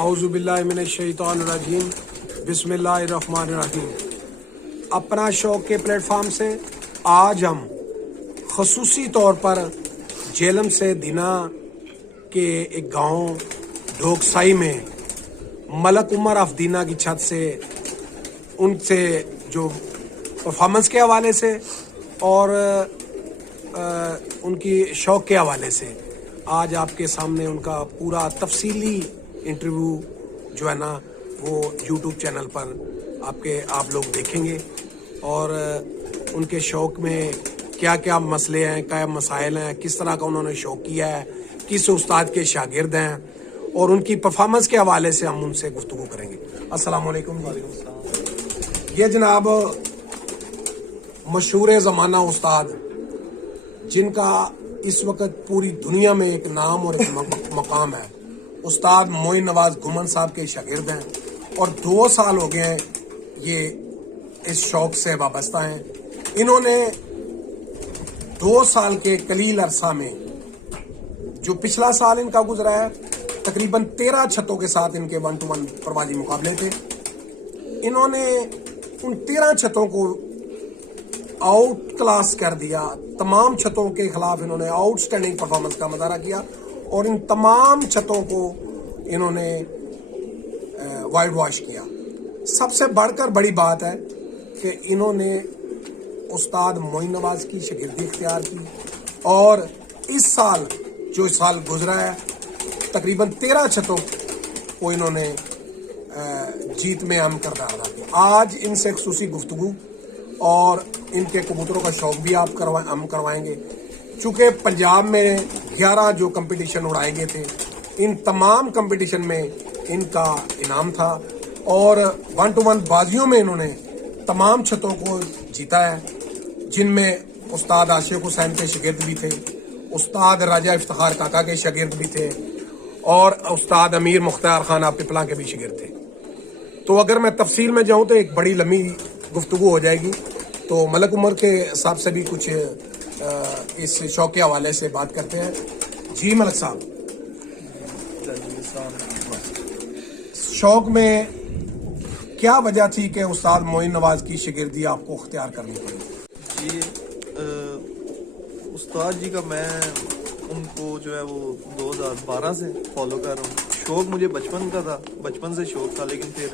औज़ुबिल्लाहि मिनश्शैतानिर्रजीम बिस्मिल्लाहिर्रहमानिर्रहीम। अपना शौक के प्लेटफार्म से आज हम खसूसी तौर पर झेलम से दिना के एक गांव ढोकसाई में मलक उमर अफदीना की छत से उनसे जो परफॉर्मेंस के हवाले से और उनकी शौक के हवाले से आज आपके सामने उनका पूरा तफसीली इंटरव्यू जो है ना वो यूट्यूब चैनल पर आप लोग देखेंगे और उनके शौक में क्या क्या मसले हैं, क्या मसाइल हैं, किस तरह का उन्होंने शौक किया है, किस उस्ताद के शागिर्द हैं और उनकी परफॉर्मेंस के हवाले से हम उनसे गुफ्तगू करेंगे। अस्सलाम वालेकुम जी। ये जनाब मशहूर ज़माना उस्ताद जिनका इस वक्त पूरी दुनिया में एक नाम और एक मकाम है, उस्ताद मोइन नवाज घुमन साहब के शागिर्द हैं और 2 साल हो गए हैं ये इस शौक से वाबस्ता हैं। इन्होंने 2 साल के कलील अरसा में जो पिछला साल इनका गुजरा है, तकरीबन 13 छतों के साथ इनके 1-to-1 परवाजी मुकाबले थे। इन्होंने उन 13 छतों को आउट क्लास कर दिया। तमाम छतों के खिलाफ इन्होंने आउटस्टैंडिंग परफॉर्मेंस का मुजाहरा किया और इन तमाम छतों को इन्होंने वाइट वॉश किया। सबसे बढ़कर बड़ी बात है कि इन्होंने उस्ताद मोइन नवाज की शागिर्दी इख्तियार की और इस साल जो साल गुजरा है तकरीबन 13 छतों को इन्होंने जीत में अहम किरदार अदा किया। आज इनसे खुसूसी गुफ्तगू और इनके कबूतरों का शौक भी हम करवाएंगे। चूँकि पंजाब में 11 जो कंपटीशन उड़ाए गए थे, इन तमाम कंपटीशन में इनका इनाम था और 1-to-1 बाजियों में इन्होंने तमाम छतों को जीता है, जिनमें उस्ताद आशिक हुसैन के शागिर्द भी थे, उस्ताद राजा इफ्तिखार काका के शागिर्द भी थे और उस्ताद अमीर मुख्तार खान आप पिपला के भी शागिर्द थे। तो अगर मैं तफसील में जाऊँ तो एक बड़ी लंबी गुफ्तगू हो जाएगी। तो मलक उमर के साहब से भी कुछ इस शौक के हवाले से बात करते हैं। जी मलक साहब, शौक में क्या वजह थी कि उस्ताद मोइन नवाज की शागिर्दी आपको इख्तियार करनी पड़ी? जी उस्ताद जी का मैं उनको जो है वो 2012 से फॉलो कर रहा हूँ। शौक मुझे बचपन का था, बचपन से शौक था, लेकिन फिर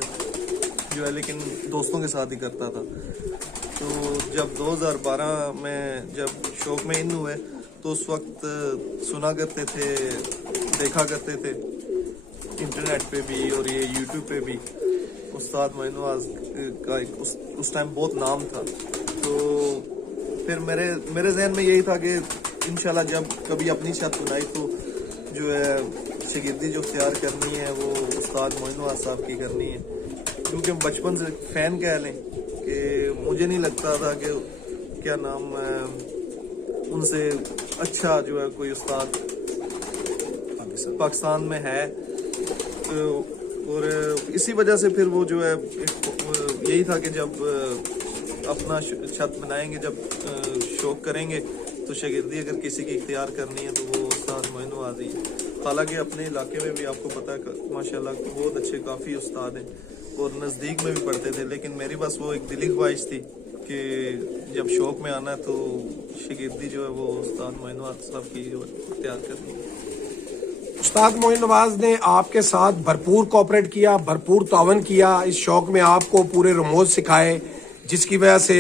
जो है लेकिन दोस्तों के साथ ही करता था। तो जब 2012 में जब शौक में इन हुए तो उस वक्त सुना करते थे, देखा करते थे इंटरनेट पे भी और ये यूट्यूब पे भी उस्ताद मोइन नवाज का उस टाइम बहुत नाम था। तो फिर मेरे जहन में यही था कि इंशाल्लाह जब कभी अपनी छत बनाई तो जो है शागिर्दी जो इख्तियार करनी है वो उस्ताद मोइन नवाज साहब की करनी है, क्योंकि बचपन से फ़ैन कह लें कि मुझे नहीं लगता था कि क्या नाम उनसे अच्छा जो है कोई उस्ताद पाकिस्तान में है। और इसी वजह से फिर वो जो है यही था कि जब अपना छत बनाएंगे, जब शौक करेंगे तो शागिर्दी अगर किसी की इख्तियार करनी है तो वो उस्ताद मोइन नवाज ही है। हालांकि अपने इलाके में भी आपको पता है माशाल्लाह बहुत अच्छे काफ़ी उस्ताद हैं और नज़दीक में भी पढ़ते थे, लेकिन मेरी बस वो एक दिली ख्वाहिश थी कि जब शौक में आना है तो शागिर्दी जो है वो उस्ताद मोइन नवाज साहब की जो इख्तियार करनी है। उस्ताद मोइन नवाज ने आपके साथ भरपूर कोऑपरेट किया, भरपूर तावन किया, इस शौक में आपको पूरे रमोज सिखाए, जिसकी वजह से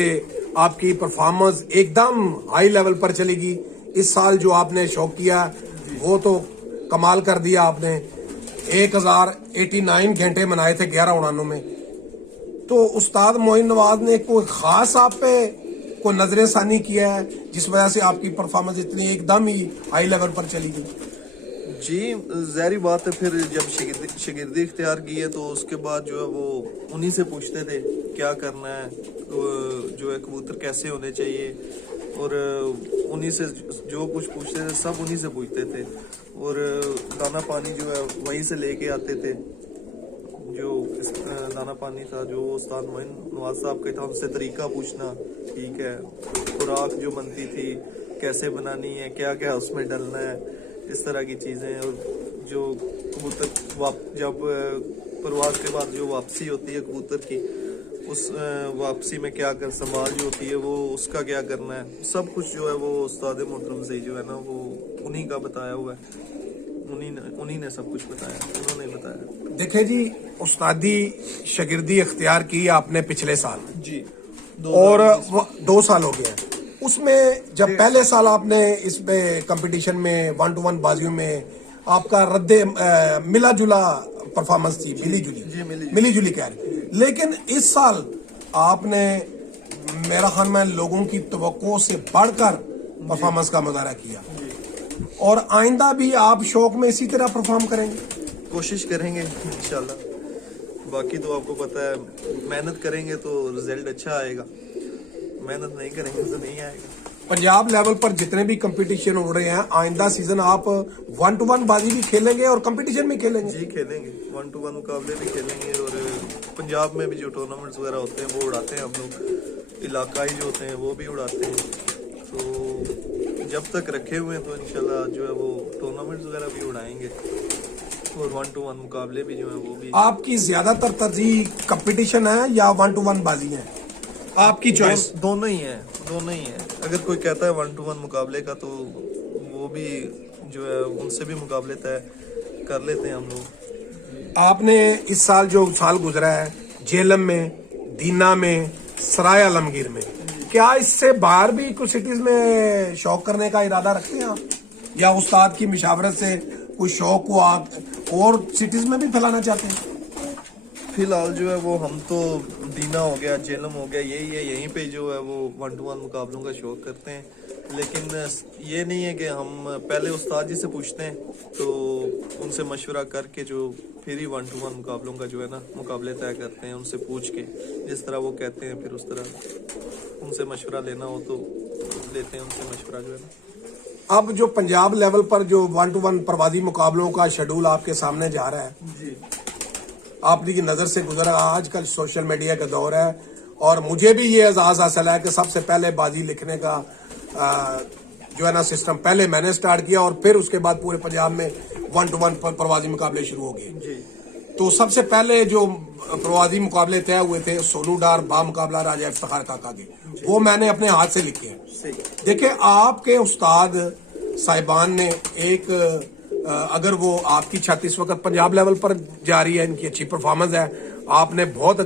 आपकी परफॉर्मेंस एकदम हाई लेवल पर चलेगी। इस साल जो आपने शौक किया वो तो कमाल कर दिया आपने। 1089 घंटे मनाए थे 11 उड़ानों में। तो उस्ताद मोइन नवाज ने कोई ख़ास आप पे कोई नजर सानी किया है जिस वजह से आपकी परफॉर्मेंस इतनी एकदम ही हाई लेवल पर चली गई? जी ज़ाहिर बात है, फिर जब शागिर्दी इख्तियार की है तो उसके बाद जो है वो उन्हीं से पूछते थे क्या करना है, जो है कबूतर कैसे होने चाहिए, और उन्हीं से जो कुछ पूछते थे सब उन्हीं से पूछते थे और दाना पानी जो है वहीं से लेके आते थे। जो दाना पानी था जो उस्ताद मोइन नवाज साहब का था, उनसे तरीका पूछना, ठीक है, खुराक जो बनती थी कैसे बनानी है, क्या क्या उसमें डलना है, इस तरह की चीज़ें। और जो कबूतर जब प्रवास के बाद जो वापसी होती है कबूतर की, उस वापसी में क्या कर संभाल जो होती है वो उसका क्या करना है, सब कुछ जो है वो उस्ताद मोहतरम से जो है ना वो उन्हीं का बताया हुआ है, उन्हीं ने सब कुछ बताया, उन्होंने बताया। देखे जी, उस्तादी शागिर्दी इख्तियार की आपने पिछले साल जी, और 2 साल हो गए हैं। उसमें जब पहले साल आपने इस पे कंपटीशन में 1-to-1 बाजियों में आपका मिला जुला परफॉर्मेंस थी, मिली जुली कह रही, लेकिन इस साल आपने मेरा ख्याल में लोगों की तवक्को से बढ़कर परफॉर्मेंस का मुजाहरा किया, और आइंदा भी आप शौक में इसी तरह परफॉर्म करेंगे? कोशिश करेंगे इंशाल्लाह। बाकी तो आपको पता है, मेहनत करेंगे तो रिजल्ट अच्छा आएगा, मेहनत नहीं करेंगे तो नहीं आएगा। पंजाब लेवल पर जितने भी कंपटीशन हो रहे हैं, आइंदा सीजन आप 1-to-1 बाजी भी खेलेंगे और कंपटीशन भी खेलेंगे? जी खेलेंगे, 1-to-1 मुकाबले भी खेलेंगे, और पंजाब में भी जो टूर्नामेंट्स वगैरह होते हैं वो उड़ाते हैं हम लोग, इलाकाई जो होते हैं वो भी उड़ाते हैं। तो जब तक रखे हुए हैं तो इंशाल्लाह जो है वो टूर्नामेंट्स वगैरह भी उड़ाएंगे, और 1-to-1 मुकाबले भी जो है वो भी। आपकी ज्यादातर तरजीह कंपटीशन है या 1-to-1 बाजी है? आपकी चॉइस? दोनों ही है, दोनों ही है। अगर कोई कहता है 1-to-1 मुकाबले का तो वो भी जो है उनसे भी मुकाबले तय कर लेते हैं हम लोग। आपने इस साल जो साल गुजरा है, जेलम में, दीना में, सराय आलमगीर में, क्या इससे बाहर भी कुछ सिटीज में शौक करने का इरादा रखते हैं आप, या उस्ताद की मशावरत से कुछ शौक को आप और सिटीज में भी फैलाना चाहते हैं? फिलहाल जो है वो हम तो दीना हो गया, जेलम हो गया, यही है, यहीं पे जो है वो 1-to-1 मुकाबलों का शौक करते हैं। लेकिन ये नहीं है कि हम पहले उस्ताद जी से पूछते हैं तो उनसे मशवरा करके जो फिर ही 1-to-1 मुकाबलों का जो है ना मुकाबले तय करते हैं, उनसे पूछ के जिस तरह वो कहते हैं फिर उस तरह उनसे मशवरा लेना हो तो लेते हैं उनसे मशवरा जो है ना। अब जो पंजाब लेवल पर जो 1-to-1 परवाजी मुकाबलों का शेड्यूल आपके सामने जा रहा है जी, आपकी नजर से गुजरा, आजकल सोशल मीडिया का दौर है, और मुझे भी ये एजाज हासिल है कि सबसे पहले बाजी लिखने का जो है ना सिस्टम पहले मैंने स्टार्ट किया, और फिर उसके बाद पूरे पंजाब में 1-to-1 परवाजी मुकाबले शुरू हो गए। तो सबसे पहले जो परवाजी मुकाबले तय हुए थे, सोनू डार बा मुकाबला राजा इफ्तिखार काका के, वो मैंने अपने हाथ से लिखे हैं। देखिए, आपके उस्ताद साहिबान ने एक अगर वो आपकी छत इस वक्त पंजाब लेवल पर जा रही है, इनकी अच्छी परफॉर्मेंस है, आपने बहुत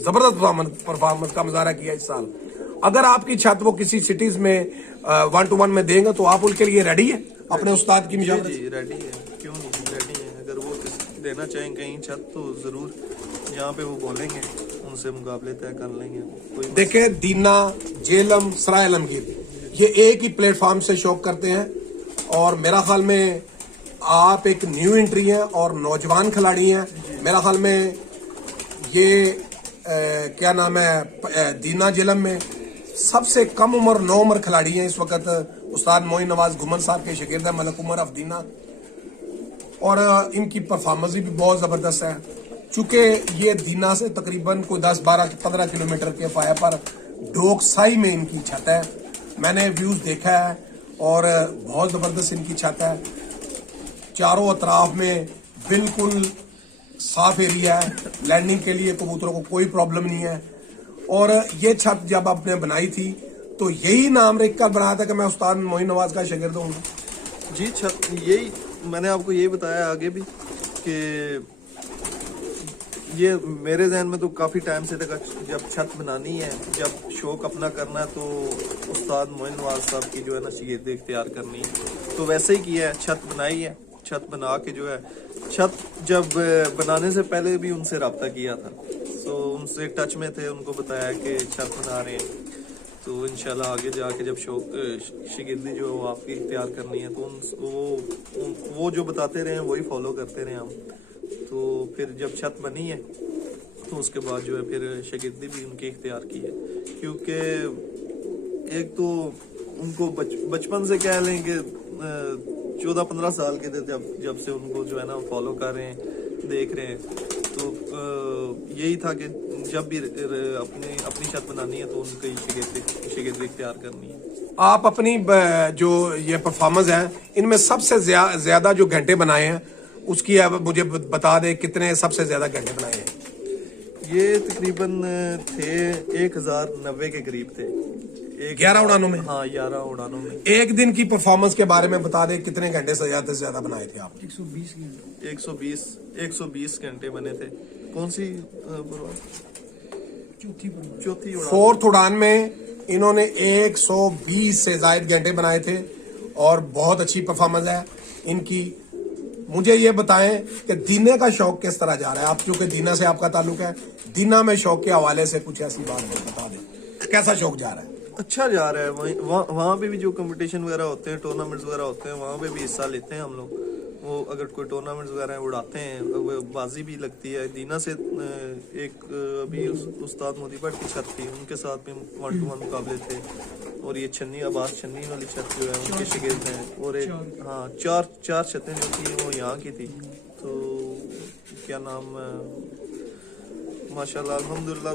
जबरदस्त परफॉर्मेंस का मुजाहरा किया इस साल, अगर आपकी छत वो किसी सिटीज में 1-to-1 में देंगे तो आप उनके लिए रेडी है अपने उस्ताद की मशावरत? जी रेडी है, क्यों नहीं रेडी है। अगर वो देना चाहें कहीं छत तो जरूर, जहाँ पे वो बोलेंगे उनसे मुकाबले तय कर लेंगे कोई। देखे, दीना, जेलम, सराय आलमगीर ये एक ही प्लेटफॉर्म से शौक करते हैं, और मेरा ख्याल में आप एक न्यू एंट्री हैं और नौजवान खिलाड़ी हैं। मेरा ख्याल में ये क्या नाम है, दीना जेलम में सबसे कम उम्र 9 उम्र खिलाड़ी हैं इस वक्त उस्ताद मोइन नवाज घुमन साहब के शागिर्द है, मलक उमर अफ दीना, और इनकी परफॉर्मेंस भी बहुत जबरदस्त है। चूंकि ये दीना से तकरीबन कोई 10, 12, 15 किलोमीटर के फाया पर डोकसाई में इनकी छत है, मैंने व्यूज देखा है, और बहुत जबरदस्त इनकी छत है। चारों अतराफ में बिल्कुल साफ एरिया है, लैंडिंग के लिए कबूतरों को कोई प्रॉब्लम नहीं है। और ये छत जब आपने बनाई थी तो यही नाम रख कर बनाया था कि मैं उस्ताद मोइन नवाज का शागिर्द हूँ? जी, छत यही मैंने आपको यही बताया आगे भी कि ये मेरे जहन में तो काफ़ी टाइम से तक जब छत बनानी है, जब शौक अपना करना है तो उस्ताद मोइन नवाज साहब की जो है ना शागिर्दी इख्तियार करनी है, तो वैसे ही किया है, छत बनाई है। छत बना के जो है, छत जब बनाने से पहले भी उनसे रब्ता किया था, तो उनसे टच में थे, उनको बताया कि छत बना रहे हैं, तो इंशाल्लाह आगे जाके जब शौक शागिर्दी जो है आपकी इख्तियार करनी है तो वो जो बताते रहे वही फॉलो करते रहे हम। तो फिर जब छत बनी है तो उसके बाद जो है फिर शागिर्दी भी उनकी इख्तियार की है, क्योंकि एक तो उनको बचपन से कह लें कि 14-15 साल के थे जब से उनको जो है ना फॉलो कर रहे हैं, देख रहे हैं, तो यही था कि जब भी अपनी छत बनानी है तो उनकी शागिर्दी इख्तियार करनी है। आप अपनी जो ये परफॉर्मेंस है इनमें सबसे ज्यादा जो घंटे बनाए हैं उसकी अब मुझे बता दे कितने सबसे ज्यादा घंटे बनाए हैं। ये तकरीबन थे 1090 के करीब थे। 11 उड़ानों में? हाँ 11 उड़ानों में। एक दिन की परफॉर्मेंस के बारे में बता दे, कितने घंटे से ज्यादा बनाए थे आप? 120 घंटे बने थे। कौन सी चौथी उड़ान। फोर्थ उड़ान में इन्होंने 120 से ज्यादा घंटे बनाए थे और बहुत अच्छी परफॉर्मेंस है इनकी। मुझे ये बताएं कि दीना का शौक किस तरह जा रहा है? आप क्योंकि दीना से आपका ताल्लुक है, दीना में शौक के हवाले से कुछ ऐसी बात बता दें, कैसा शौक जा रहा है? अच्छा जा रहा है। वहाँ पे भी जो कंपटीशन वगैरह होते हैं, टूर्नामेंट्स वगैरह होते हैं, वहाँ पे भी हिस्सा लेते हैं हम लोग। वो अगर कोई टूर्नामेंट्स वगैरह उड़ाते हैं, वो बाजी भी लगती है। दीना से एक अभी उस्ताद मोदी भट्ट की छत थी, उनके साथ भी 1-to-1 मुकाबले थे। और ये छन्नी अब्बास छन्नी वाली छत जो है उनके शिगिर्द हैं। और एक हाँ चार छतें जो थी वो यहाँ की थी। तो क्या नाम माशाल्लाह अल्हम्दुलिल्लाह,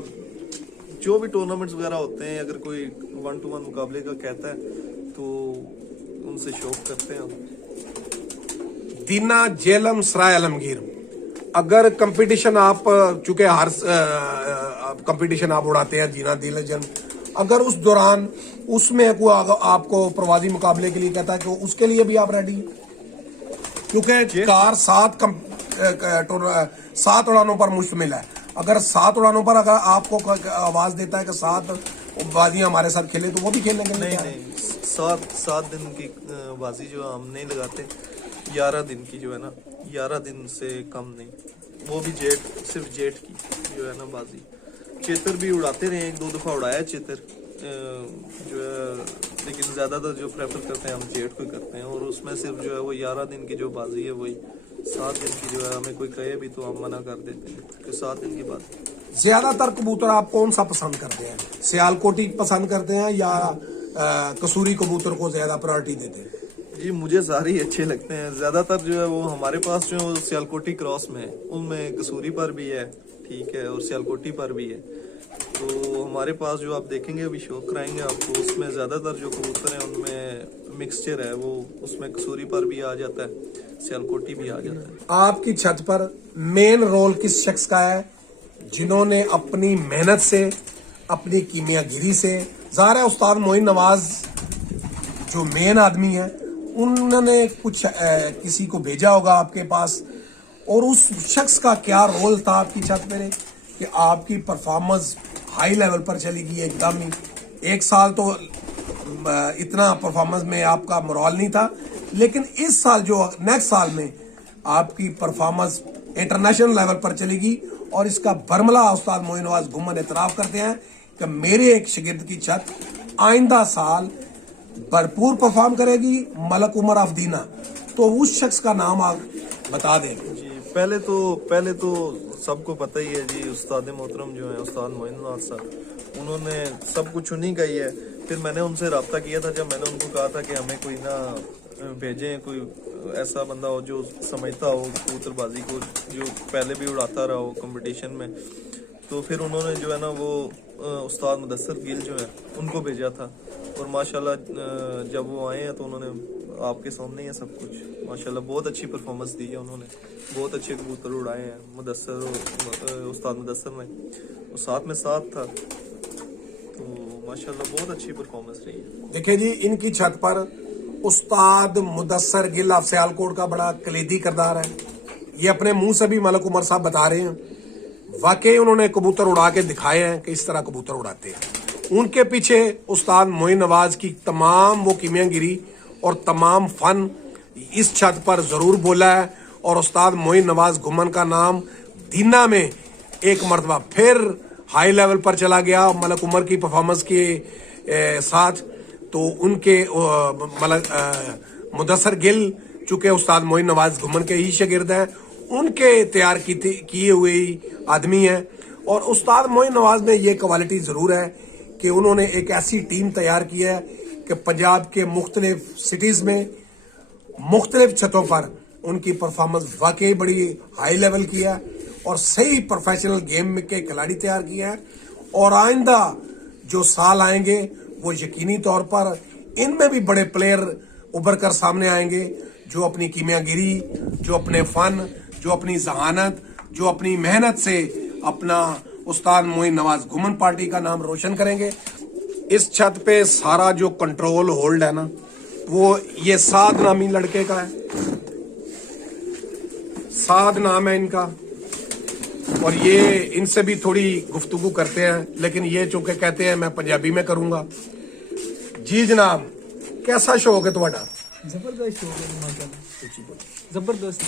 जो भी टूर्नामेंट्स वगैरह होते हैं, अगर कोई 1-to-1 मुकाबले का कहता है तो उनसे शौक करते हैं हम। दीना जेलम सराय आलमगीर, अगर कंपटीशन आप चूंकि हर कंपटीशन आप उड़ाते हैं दीना दिलजन, अगर उस दौरान उसमें कोई आपको प्रवासी मुकाबले के लिए कहता है कि उसके लिए भी आप रेडी हैं? क्योंकि कार 7 उड़ानों पर मुश्तमिल है। अगर 7 उड़ानों पर अगर आपको आवाज देता है कि 7 बाजियां हमारे साथ खेले, तो वो भी खेलने के लिए? नहीं 7 दिन की बाजी जो हम नहीं लगाते, 11 दिन की जो है ना, 11 दिन से कम नहीं। वो भी सिर्फ जेट की जो है ना बाजी। चेतर भी उड़ाते रहे, 1-2 दफा उड़ाया चेतर जो है, लेकिन ज्यादातर जो प्रेफर करते हैं हम जेट को करते हैं। और उसमें सिर्फ जो है वो 11 दिन की जो बाजी है वही। 7 दिन की जो है हमें कोई कहे भी तो हम मना कर देते हैं कि 7 दिन की बात। ज्यादातर कबूतर आप कौन सा पसंद करते हैं? सियालकोटी पसंद करते हैं या कसूरी कबूतर को ज्यादा प्रायोरिटी देते हैं? जी मुझे सारे ही अच्छे लगते हैं। ज्यादातर जो है वो हमारे पास जो है वो सियालकोटी क्रॉस में है, उनमें कसूरी पर भी है, ठीक है, और सियालकोटी पर भी है। तो हमारे पास जो आप देखेंगे अभी शो कराएंगे आपको, उसमें ज्यादातर जो कबूतर हैं उनमें मिक्सचर है। वो उसमें कसूरी पर भी आ जाता है, सियालकोटी भी आ जाता है। आपकी छत पर मेन रोल किस शख्स का है जिन्होंने अपनी मेहनत से, अपनी कीमियागिरी से, ज़ाहिर है उस्ताद मोइन नवाज जो मेन आदमी है, उन्होंने कुछ किसी को भेजा होगा आपके पास, और उस शख्स का क्या रोल था आपकी छत पे कि आपकी परफॉर्मेंस हाई लेवल पर चली गई एकदम ही? एक साल तो इतना परफॉर्मेंस में आपका मोरल नहीं था, लेकिन इस साल जो नेक्स्ट साल में आपकी परफॉर्मेंस इंटरनेशनल लेवल पर चलेगी। और इसका बरमला उस्ताद मोइन नवाज घुमन एतराफ करते हैं कि मेरे एक शागिर्द की छत आइंदा साल भरपूर परफॉर्म करेगी, मलक उमर ऑफ दीना। तो उस शख्स का नाम आप बता दें। जी पहले तो सबको पता ही है जी, उस्ताद मोहतरम जो है उस्ताद मोइन नवाज साहब, उन्होंने सब कुछ उन्हीं का ही है। फिर मैंने उनसे रब्ता किया था, जब मैंने उनको कहा था कि हमें कोई ना भेजें, कोई ऐसा बंदा हो जो समझता हो कबूतरबाजी को, जो पहले भी उड़ाता रहा हो कंपटीशन में। तो फिर उन्होंने जो है ना वो उस्ताद मुदस्सर गिल जो है उनको भेजा था। और माशाल्लाह जब वो आए हैं तो उन्होंने आपके सामने ही है सब कुछ, माशाल्लाह बहुत अच्छी परफॉर्मेंस दी है उन्होंने। बहुत अच्छे कबूतर उड़ाए हैं मुदस्सर, उस्ताद मुदस्सर ने, और साथ में साथ था, तो माशाल्लाह बहुत अच्छी परफॉर्मेंस रही है। देखिए जी, इनकी छत पर उस्ताद मुदस्सर गिल ऑफ सियालकोट का बड़ा कलीदी किरदार है। ये अपने मुंह से भी मलक उमर साहब बता रहे हैं, वाकई उन्होंने कबूतर उड़ा के दिखाए हैं कि इस तरह कबूतर उड़ाते हैं। उनके पीछे उस्ताद मोइन नवाज की तमाम वो कीमियागिरी और तमाम फन इस छत पर जरूर बोला है। और उस्ताद मोइन नवाज घुमन का नाम दीना में एक मरतबा फिर हाई लेवल पर चला गया मलक उमर की परफॉर्मेंस के साथ। तो उनके मुदस्सर गिल चूंकि उस्ताद मोइन नवाज घुमन के ही शागिर्द हैं, उनके तैयार किए हुए आदमी हैं। और उस्ताद मोइन नवाज में ये क्वालिटी जरूर है कि उन्होंने एक ऐसी टीम तैयार की है कि पंजाब के मुख्तलिफ सिटीज में मुख्तलिफ छतों पर उनकी परफॉर्मेंस वाकई बड़ी हाई लेवल की है और सही प्रोफेशनल गेम के खिलाड़ी तैयार किया है। और आइंदा जो साल आएंगे वो यकीनी तौर पर इनमें भी बड़े प्लेयर उभर कर सामने आएंगे जो अपनी कीमियागिरी, जो अपने फन, जो अपनी जहानत, जो अपनी मेहनत से अपना उस्ताद मोइन नवाज घुमन पार्टी का नाम रोशन करेंगे। इस छत पे सारा जो कंट्रोल होल्ड है ना, वो ये साद नामी लड़के का है। साद नाम है इनका, और ये इनसे भी थोड़ी गुफ्तगू करते हैं, लेकिन ये चूंकि कहते हैं मैं पंजाबी में करूंगा। जी जनाब, कैसा शौक है तुम्हारा? ਜ਼ਬਰਦਸਤ ਸ਼ੋਅ ਹੈ ਮਾਸ਼ਾਅੱਲਾ, ਜ਼ਬਰਦਸਤ।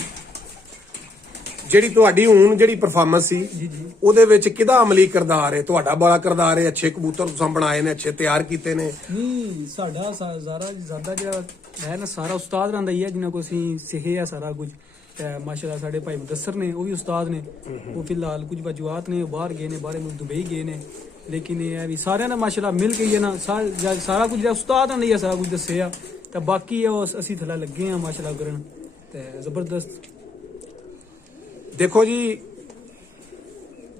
ਜਿਹੜੀ ਤੁਹਾਡੀ ਹੁਣ ਜਿਹੜੀ ਪਰਫਾਰਮੈਂਸ ਸੀ ਉਹਦੇ ਵਿੱਚ ਕਿਹਦਾ ਅਮਲੀ ਕਿਰਦਾਰ ਹੈ? ਤੁਹਾਡਾ ਬੜਾ ਕਿਰਦਾਰ ਹੈ, ਅੱਛੇ ਕਬੂਤਰ ਤੁਸੀਂ ਬਣਾਏ ਨੇ, ਅੱਛੇ ਤਿਆਰ ਕੀਤੇ ਨੇ। ਨਹੀਂ, ਸਾਡਾ ਜ਼ਿਆਦਾ ਜਿਹੜਾ ਹੈ ਨਾ ਸਾਰਾ ਉਸਤਾਦ ਰਹਿੰਦਾ ਹੀ ਹੈ, ਜਿਨ੍ਹਾਂ ਕੋ ਅਸੀਂ ਸਿੱਖਿਆ ਸਾਰਾ ਕੁਝ। ਤੇ ਮਾਸ਼ਾਅੱਲਾ ਸਾਡੇ ਭਾਈ ਮੁਦੱਸਰ ਨੇ, ਉਹ ਵੀ ਉਸਤਾਦ ਨੇ। ਉਹ ਫਿਲਹਾਲ ਕੁਝ ਵਜੂਹਾਤ ਨੇ, ਬਾਹਰ ਗਏ ਨੇ, ਬਾਹਰ ਦੁਬਈ ਗਏ ਨੇ। ਲੇਕਿਨ ਇਹ ਹੈ ਵੀ ਸਾਰਿਆਂ ਨੇ ਮਾਸ਼ਾਅੱਲਾ ਮਿਲ ਕੇ ਹੀ ਨਾ ਸਾਰਾ ਕੁਝ ਜਿਹੜਾ ਉਸਤਾਦ ਨੇ ਇਹ ਸਾਰਾ ਕੁਝ ਦੱਸਿਆ। ਤੇ ਬਾਕੀ ਉਹ ਅਸੀਂ ਥੱਲੇ ਲੱਗੇ ਆ ਮਾਸ਼ਾਅੱਲਾ ਕਰਨ, ਤੇ ਜ਼ਬਰਦਸਤ। ਦੇਖੋ ਜੀ,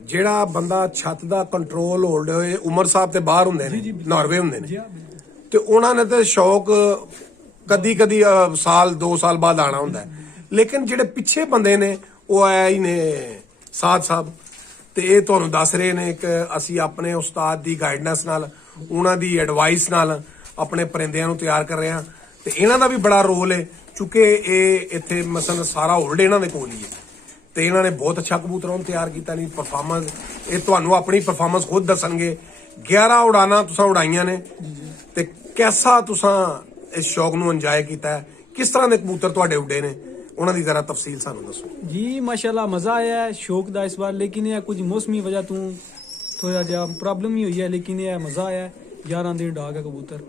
ਜਿਹੜਾ ਬੰਦਾ ਛੱਤ ਦਾ ਕੰਟਰੋਲ ਹੋਲਡ ਹੋਏ, ਉਮਰ ਸਾਹਿਬ ਤੇ ਬਾਹਰ ਹੁੰਦੇ ਨੇ, ਨਾਰਵੇ ਹੁੰਦੇ ਨੇ, ਤੇ ਉਹਨਾਂ ਨੇ ਤੇ ਸ਼ੌਕ ਕਦੀ ਕਦੀ ਸਾਲ 2 ਸਾਲ ਬਾਅਦ ਆਣਾ ਹੁੰਦਾ ਹੈ। ਲੇਕਿਨ ਜਿਹੜੇ ਪਿੱਛੇ ਬੰਦੇ ਨੇ ਉਹ ਆਇਆ ਹੀ ਨੇ ਸਾਦ ਸਾਹਿਬ, ਤੇ ਇਹ ਤੁਹਾਨੂੰ ਦੱਸ ਰਹੇ ਨੇ ਕਿ ਅਸੀਂ ਆਪਣੇ ਉਸਤਾਦ ਦੀ ਗਾਈਡੈਂਸ ਨਾਲ, ਉਹਨਾਂ ਦੀ ਐਡਵਾਈਸ ਨਾਲ ਆਪਣੇ ਪਰਿੰਦਿਆਂ ਨੂੰ ਤਿਆਰ ਕਰ ਰਹੇ ਹਾਂ। ਤੇ ਇਹਨਾਂ ਦਾ ਵੀ ਬੜਾ ਰੋਲ ਹੈ, ਕਿਉਂਕਿ ਇਹ ਇੱਥੇ ਮਸਲ ਸਾਰਾ ਹੋਲਡ ਇਹਨਾਂ ਦੇ ਕੋਲ ਹੀ ਹੈ, ਤੇ ਇਹਨਾਂ ਨੇ ਬਹੁਤ ਅੱਛਾ ਕਬੂਤਰਾਂ ਨੂੰ ਤਿਆਰ ਕੀਤਾ। ਨਹੀਂ ਪਰਫਾਰਮੈਂਸ, ਇਹ ਤੁਹਾਨੂੰ ਆਪਣੀ ਪਰਫਾਰਮੈਂਸ ਖੁਦ ਦੱਸਣਗੇ। 11 ਉਡਾਨਾਂ ਤੁਸੀਂ ਉਡਾਈਆਂ ਨੇ, ਤੇ ਕਿਹਦਾ ਤੁਸੀਂ ਇਸ ਸ਼ੌਕ ਨੂੰ ਇੰਜੋਏ ਕੀਤਾ ਹੈ? ਕਿਸ ਤਰ੍ਹਾਂ ਦੇ ਕਬੂਤਰ ਤੁਹਾਡੇ ਉੱਡੇ ਨੇ, ਉਹਨਾਂ ਦੀ ਜ਼ਰਾ ਤਫਸੀਲ ਸਾਨੂੰ ਦੱਸੋ ਜੀ। ਮਾਸ਼ਾਅੱਲਾ ਮਜ਼ਾ ਆਇਆ ਹੈ ਸ਼ੌਕ ਦਾ ਇਸ ਵਾਰ, ਲੇਕਿਨ ਇਹ ਕੁਝ ਮੌਸਮੀ ਵਜ੍ਹਾ ਤੋਂ ਥੋੜਾ ਜਿਹਾ ਪ੍ਰੋਬਲਮ ਹੀ ਹੋਈ ਹੈ। ਲੇਕਿਨ ਇਹ ਮਜ਼ਾ ਆਇਆ, 11 ਦਿਨ ਡਾਗ ਹੈ ਕਬੂਤਰ,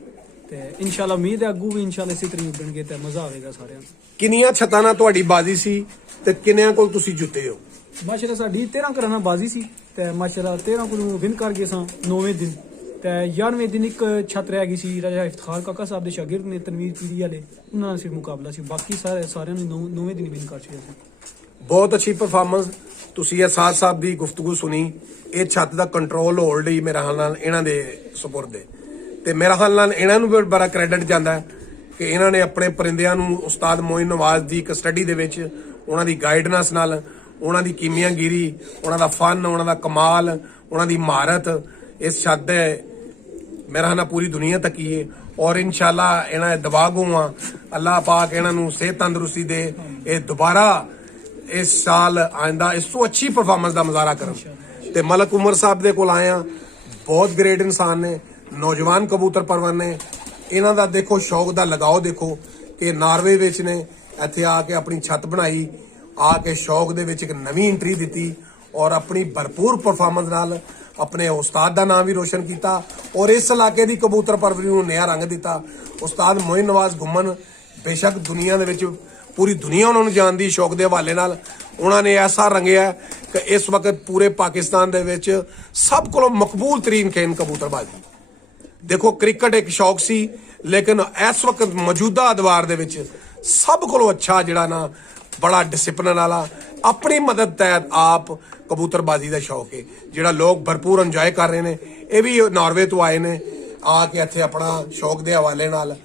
ਤੇ ਇਨਸ਼ਾਅੱਲਾ ਉਮੀਦ ਹੈ ਅੱਗੂ ਵੀ ਇਨਸ਼ਾਅੱਲਾ ਇਸੇ ਤਰ੍ਹਾਂ ਉੱਡਣਗੇ ਤੇ ਮਜ਼ਾ ਆਵੇਗਾ ਸਾਰਿਆਂ ਨੂੰ। ਕਿੰਨੀਆਂ ਛੱਤਾਂ ਨਾਲ ਤੁਹਾਡੀ ਬਾਜ਼ੀ ਸੀ ਤੇ ਕਿੰਨਿਆਂ ਕੋਲ ਤੁਸੀਂ ਜਿੱਤੇ ਹੋ? ਮਾਸ਼ਾਅੱਲਾ ਸਾਡੀ 13 ਘਰਾਂ ਨਾਲ ਬਾਜ਼ੀ ਸੀ, ਤੇ ਮਾਸ਼ਾਅੱਲਾ 13 ਕੋਲੋਂ ਵਿਨ ਕਰ ਗਏ ਸਾਂ 9ਵੇਂ ਦਿਨ। ਤੇ 11ਵੇਂ ਦਿਨ ਇੱਕ ਛੱਤ ਰਹਿ ਗਈ ਸੀ, ਰਾਜਾ ਇਫਤਖਾਰ ਕਾਕਾ ਸਾਹਿਬ ਦੇ ਸ਼ਾਗਿਰਦ ਨੇ, ਤਨਵੀਰ ਪੀਰੀ ਵਾਲੇ, ਉਹਨਾਂ ਨਾਲ ਸਿਰ ਮੁਕਾਬਲਾ ਸੀ। ਬਾਕੀ ਸਾਰਿਆਂ ਨੂੰ 9ਵੇਂ ਦਿਨ ਵਿਨ ਕਰ ਚੁੱਕੇ ਸੀ। ਬਹੁਤ ਅੱਛੀ ਪਰਫਾਰਮੈਂਸ। ਤੁਸੀਂ ਇਹ ਸਾਦ ਸਾਹਿਬ ਦੀ ਗੁਫ਼ਤਗੂ ਸੁਣੀ। ਇਹ ਛੱਤ ਦਾ ਕੰਟਰੋਲ ਹੋਲਡ ਹੀ ਮੇਰੇ ਹਾਲ ਨਾਲ ਇਹਨਾਂ ਦੇ ਸਪੁਰਦ ਹੈ, ਤੇ ਮੇਰੇ ਹਾਲ ਨਾਲ ਇਹਨਾਂ ਨੂੰ ਵੀ ਬੜਾ ਕ੍ਰੈਡਿਟ ਜਾਂਦਾ ਹੈ ਕਿ ਇਹਨਾਂ ਨੇ ਆਪਣੇ ਪਰਿੰਦਿਆਂ ਨੂੰ ਉਸਤਾਦ ਮੋਇਨ ਨਵਾਜ਼ ਦੀ ਕਸਟਡੀ ਦੇ ਵਿੱਚ, ਉਹਨਾਂ ਦੀ ਗਾਈਡੈਂਸ ਨਾਲ, ਉਹਨਾਂ ਦੀ ਕੀਮੀਆਗਿਰੀ, ਉਹਨਾਂ ਦਾ ਫਨ, ਉਹਨਾਂ ਦਾ ਕਮਾਲ, ਉਹਨਾਂ ਦੀ ਮਹਾਰਤ ਇਸ ਛੱਤ ਦੇ ਮੇਰਾ ਨਾ ਪੂਰੀ ਦੁਨੀਆ ਤੱਕ ਹੀ ਹੈ। ਔਰ ਇਨਸ਼ਾਅੱਲਾ ਇਹਨਾਂ ਦੇ ਦਵਾਗੂ ਆ, ਅੱਲਾਹ ਪਾਕ ਇਹਨਾਂ ਨੂੰ ਸਿਹਤ ਤੰਦਰੁਸਤੀ ਦੇ, ਇਹ ਦੁਬਾਰਾ ਇਸ ਸਾਲ ਆਇੰਦਾ ਇਸ ਤੋਂ ਅੱਛੀ ਪਰਫਾਰਮੈਂਸ ਦਾ ਮੁਜ਼ਾਹਰਾ ਕਰਨ। ਤੇ ਮਲਕ ਉਮਰ ਸਾਹਿਬ ਦੇ ਕੋਲ ਆਏ ਆ, ਬਹੁਤ ਗ੍ਰੇਟ ਇਨਸਾਨ ਨੇ, ਨੌਜਵਾਨ ਕਬੂਤਰ ਪਰਵਰ ਨੇ। ਇਹਨਾਂ ਦਾ ਦੇਖੋ ਸ਼ੌਕ ਦਾ ਲਗਾਓ, ਦੇਖੋ ਕਿ ਨਾਰਵੇ ਵਿੱਚ ਨੇ, ਇੱਥੇ ਆ ਕੇ ਆਪਣੀ ਛੱਤ ਬਣਾਈ, ਆ ਕੇ ਸ਼ੌਕ ਦੇ ਵਿੱਚ ਇੱਕ ਨਵੀਂ ਐਂਟਰੀ ਦਿੱਤੀ, ਔਰ ਆਪਣੀ ਭਰਪੂਰ ਪਰਫਾਰਮੈਂਸ ਨਾਲ ਆਪਣੇ ਉਸਤਾਦ ਦਾ ਨਾਮ ਵੀ ਰੋਸ਼ਨ ਕੀਤਾ, ਔਰ ਇਸ ਇਲਾਕੇ ਦੀ ਕਬੂਤਰ ਪਰਵਰੀ ਨੂੰ ਨया ਰੰਗ ਦਿੱਤਾ। ਉਸਤਾਦ ਮੋਇਨ ਨਵਾਜ਼ ਘੁੰਮਣ ਬੇਸ਼ੱਕ ਦੁਨੀਆ ਦੇ ਵਿੱਚ ਪੂਰੀ ਦੁਨੀਆ ਉਹਨਾਂ ਨੂੰ ਜਾਣਦੀ ਸ਼ੌਕ ਦੇ ਹਵਾਲੇ ਨਾਲ, ਉਹਨਾਂ ਨੇ ਐਸਾ ਰੰਗਿਆ ਕਿ ਇਸ ਵਕਤ ਪੂਰੇ ਪਾਕਿਸਤਾਨ ਦੇ ਵਿੱਚ ਸਭ ਕੋਲੋਂ ਮਕਬੂਲ ਤਰੀਨ ਖੇਡ ਕਬੂਤਰਬਾਜ਼ੀ। ਦੇਖੋ ਕ੍ਰਿਕਟ ਇੱਕ ਸ਼ੌਕ ਸੀ, ਲੇਕਿਨ ਇਸ ਵਕਤ ਮੌਜੂਦਾ ਅਦਵਾਰ ਦੇ ਵਿੱਚ ਸਭ ਕੋਲੋਂ ਅੱਛਾ ਜਿਹੜਾ ਨਾ ਬੜਾ ਡਿਸਪਲਿਨ ਵਾਲਾ, ਆਪਣੀ ਮਦਦ ਤਹਿਤ ਆਪ ਕਬੂਤਰਬਾਜ਼ੀ ਦਾ ਸ਼ੌਕ ਹੈ, ਜਿਹੜਾ ਲੋਕ ਭਰਪੂਰ ਇੰਜੋਏ ਕਰ ਰਹੇ ਨੇ। ਇਹ ਵੀ ਨਾਰਵੇ ਤੋਂ ਆਏ ਨੇ, ਆ ਕੇ ਇੱਥੇ ਆਪਣਾ ਸ਼ੌਕ ਦੇ ਹਵਾਲੇ ਨਾਲ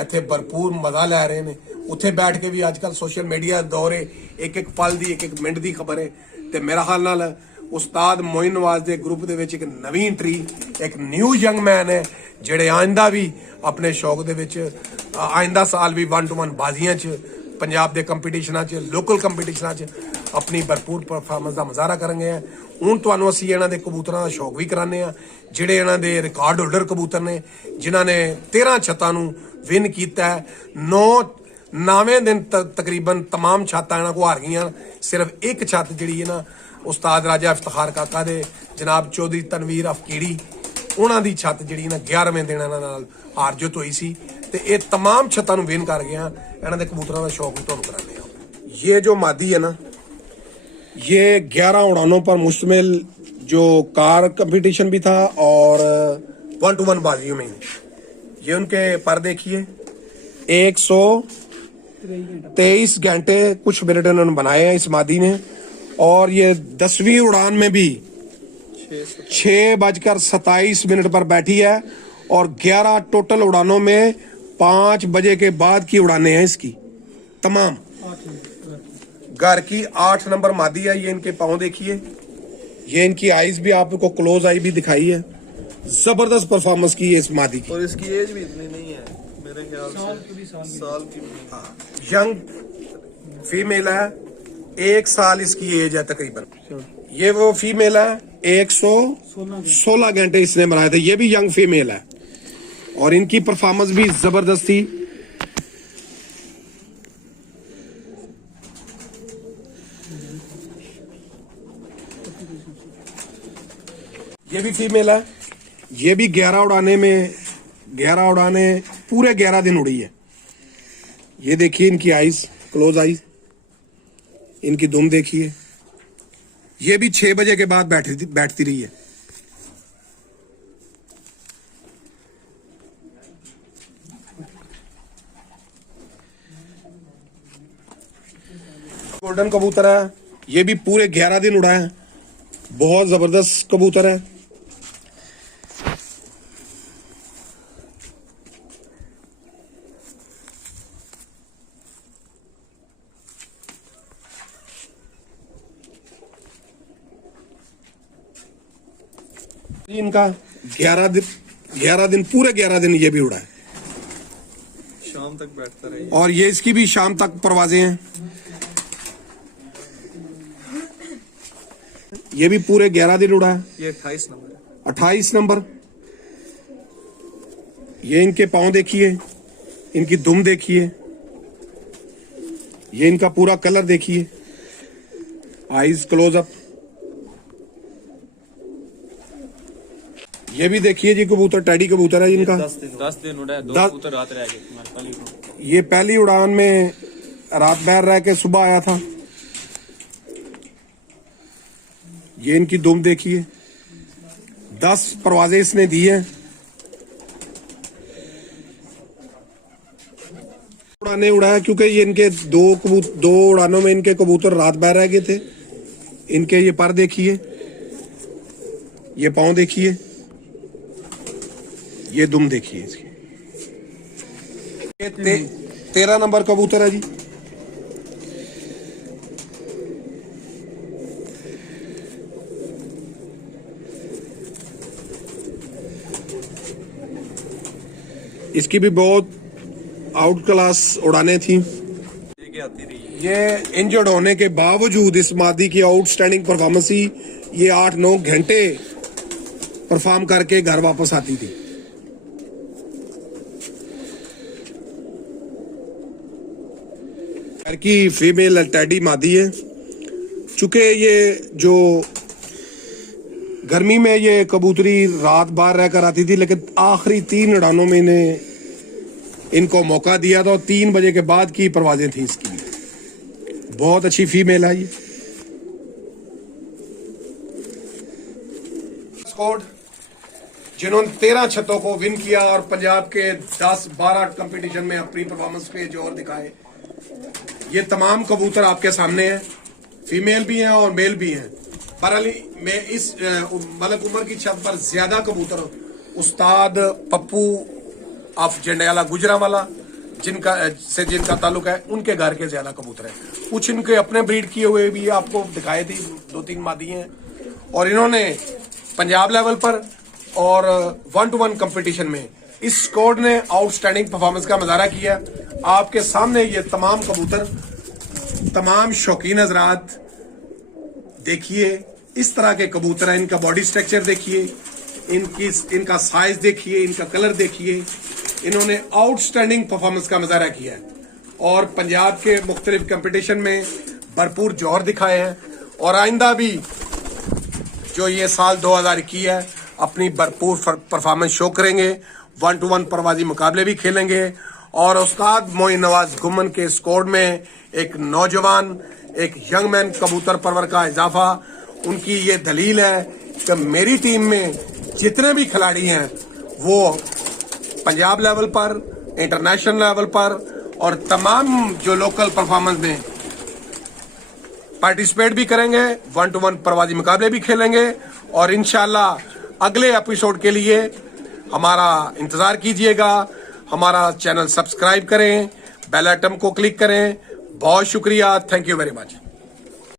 ਇੱਥੇ ਭਰਪੂਰ ਮਜ਼ਾ ਲੈ ਰਹੇ ਨੇ। ਉੱਥੇ ਬੈਠ ਕੇ ਵੀ ਅੱਜ ਕੱਲ ਸੋਸ਼ਲ ਮੀਡੀਆ ਦੌਰ ਹੈ, ਇੱਕ ਇੱਕ ਪਲ ਦੀ, ਇੱਕ ਇੱਕ ਮਿੰਟ ਦੀ ਖਬਰ ਹੈ। ਤੇ ਮੇਰਾ ਹਾਲ ਨਾਲ ਉਸਤਾਦ ਮੋਇਨ ਨਵਾਜ਼ ਦੇ ਗਰੁੱਪ ਦੇ ਵਿੱਚ ਇੱਕ ਨਵੀਂ ਐਂਟਰੀ, ਇੱਕ ਨਿਊ ਯੰਗ ਮੈਨ ਹੈ, ਜਿਹੜੇ ਆਇੰਦਾ ਵੀ ਆਪਣੇ ਸ਼ੌਕ ਦੇ ਵਿੱਚ ਆਇੰਦਾ ਸਾਲ ਵੀ 1-to-1 ਬਾਜ਼ੀਆਂ 'ਚ, ਪੰਜਾਬ ਦੇ ਕੰਪੀਟੀਸ਼ਨਾਂ 'ਚ, ਲੋਕਲ ਕੰਪੀਟੀਸ਼ਨਾਂ 'ਚ ਆਪਣੀ ਭਰਪੂਰ ਪਰਫਾਰਮੈਂਸ ਦਾ ਮੁਜ਼ਾਹਰਾ ਕਰਾਂਗੇ। ਹੁਣ ਤੁਹਾਨੂੰ ਅਸੀਂ ਇਹਨਾਂ ਦੇ ਕਬੂਤਰਾਂ ਦਾ ਸ਼ੌਕ ਵੀ ਕਰਾਉਂਦੇ ਆ, ਜਿਹੜੇ ਇਹਨਾਂ ਦੇ ਰਿਕਾਰਡ ਹੋਲਡਰ ਕਬੂਤਰ ਨੇ, ਜਿਨ੍ਹਾਂ ਨੇ 13 ਛੱਤਾਂ ਨੂੰ ਵਿਨ ਕੀਤਾ ਹੈ। 9ਵੇਂ ਦਿਨ ਤਕਰੀਬਨ तमाम ਛੱਤਾਂ ਇਹਨਾਂ ਕੋ ਹਾਰ ਗਈਆਂ। ਸਿਰਫ ਇੱਕ ਛੱਤ ਜਿਹੜੀ ਹੈ ਨਾ, ਉਸਤਾਦ ਰਾਜਾ ਇਫਤਖਾਰ ਕਾਕਾ ਦੇ ਜਨਾਬ ਚੌਧਰੀ ਤਨਵੀਰ ਅਫਕੀੜੀ, ਉਹਨਾਂ ਦੀ ਛੱਤ ਜਿਹੜੀ ਨਾ 11ਵੇਂ ਦਿਨ ਇਹਨਾਂ ਨਾਲ ਹਾਰ ਜਿੱਤ ਹੋਈ ਸੀ। ਤੇ ਇਹ तमाम ਛੱਤਾਂ ਨੂੰ ਵਿਨ ਕਰ ਗਿਆ। ਇਹਨਾਂ ਦੇ ਕਬੂਤਰਾਂ ਦਾ ਸ਼ੌਕ ਵੀ ਤੁਹਾਨੂੰ ਕਰਾਉਂਦੇ ਆ। ये जो मादी है ना, ये 11 उड़ानों पर मुश्तमिल जो कार कंपटीशन भी था और 1-to-1 बाजियों में। ये उनके पर देखिए 123 घंटे कुछ मिनट इन्होंने बनाए हैं इस मादी ने। और ये 10वीं उड़ान में भी 6:27 पर बैठी है और 11 टोटल उड़ानों में 5 बजे के बाद की उड़ानें हैं इसकी। तमाम। घर की 8 नंबर मादी है। ये इनके पाँव देखिए, ये इनकी आईज भी आपको क्लोज आई भी दिखाई है। जबरदस्त परफॉर्मेंस की है इस मादी की। और इसकी एज भी इतनी नहीं है मेरे ख्याल से, साल की भी नहीं। यंग फीमेल है, 1 साल इसकी एज है तकरीबन। ये वो फीमेल है, 116 घंटे इसने बनाए थे। ये भी यंग फीमेल है और इनकी परफॉर्मेंस भी जबरदस्त थी। ये भी फीमेल है, ये भी 11 उड़ाने पूरे 11 दिन उड़ी है। ये देखिए इनकी आईज, क्लोज आईज, इनकी दुम देखिए। ये भी 6 बजे के बाद बैठती रही है। गोल्डन कबूतर है, ये भी पूरे 11 दिन उड़ा है। बहुत जबरदस्त कबूतर है। इनका 11 दिन पूरे 11 दिन ये भी उड़ा है। शाम तक बैठता रहे। और ये इसकी भी शाम तक परवाजें हैं। ये भी पूरे 11 दिन उड़ा है। ये 28 नंबर है। 28 नंबर। ये इनके पाँव देखिए, इनकी दुम देखिए, ये इनका पूरा कलर देखिए, आईज क्लोज अप। ये भी देखिए जी, कबूतर टैडी कबूतर है इनका। 10 दिन उड़ा है, 2 कबूतर रात रह गए। ये पहली उड़ान में रात भर रह के सुबह आया था। ये इनकी दुम देखिए, 10 परवाजें इसने दी हैं। उड़ाने उड़ाया क्योंकि ये इनके दो उड़ानों में इनके कबूतर रात भर रह गए थे। इनके ये पर देखिए, ये पाँव देखिए, ये दुम देखिए इसकी। ये 13 नंबर कबूतर है जी। इसकी भी बहुत आउट क्लास उड़ाने थी। आती रही। ये इंजर्ड होने के बावजूद इस मादी की आउटस्टैंडिंग परफॉर्मेंस ही ये 8-9 घंटे परफॉर्म करके घर वापस आती थी। घर की फीमेल टैडी मादी है। चूंकि ये जो गर्मी में ये कबूतरी रात बाहर रहकर आती थी, लेकिन आखिरी 3 उड़ानों में इनको मौका दिया था और 3 बजे के बाद की परवाजें थी इसकी। बहुत अच्छी फीमेल है ये। स्कोर जिन्होंने 13 छतों को विन किया और पंजाब के 10-12 कंपटीशन में अपनी परफॉर्मेंस पे जोर दिखाए। ये तमाम कबूतर आपके सामने हैं, फीमेल भी हैं और मेल भी हैं। बहरहाल मैं इस मलक उमर की छत पर ज्यादा कबूतर उस्ताद पप्पू ऑफ जंडियाला गुजरांवाला जिनका ताल्लुक है, उनके घर के ज्यादा कबूतर हैं। कुछ इनके अपने ब्रीड किए हुए भी आपको दिखाए थी, 2-3 मादी हैं। और इन्होंने पंजाब लेवल पर और 1-to-1 कंपटीशन में इस स्क्वाड ने आउटस्टैंडिंग परफॉर्मेंस का मुजाहरा किया। आपके सामने ये तमाम कबूतर, तमाम शौकीन हजरात देखिए, इस तरह के कबूतर हैं। इनका बॉडी स्ट्रक्चर देखिए, इनका साइज देखिए, इनका कलर देखिए। इन्होंने आउटस्टैंडिंग परफॉर्मेंस का मुजाहरा किया है और पंजाब के मुख्तलिफ कंपटीशन में भरपूर जौहर दिखाए हैं। और आइंदा भी जो ये साल 2021 है, अपनी भरपूर परफॉर्मेंस शो करेंगे। 1-to-1 परवाजी मुकाबले भी खेलेंगे। और उस्ताद मोइन नवाज गुम्मन के स्क्वाड में एक नौजवान, एक यंग मैन कबूतर परवर का इजाफा, उनकी ये दलील है कि मेरी टीम में जितने भी खिलाड़ी हैं वो पंजाब लेवल पर, इंटरनेशनल लेवल पर और तमाम जो लोकल परफॉर्मेंस में पार्टिसिपेट भी करेंगे। 1-to-1 परवाजी मुकाबले भी खेलेंगे। और इंशाल्लाह अगले एपिसोड के लिए हमारा इंतजार कीजिएगा। हमारा चैनल सब्सक्राइब करें, बेल आइटम को क्लिक करें बहुत शुक्रिया, थैंक यू वेरी मच।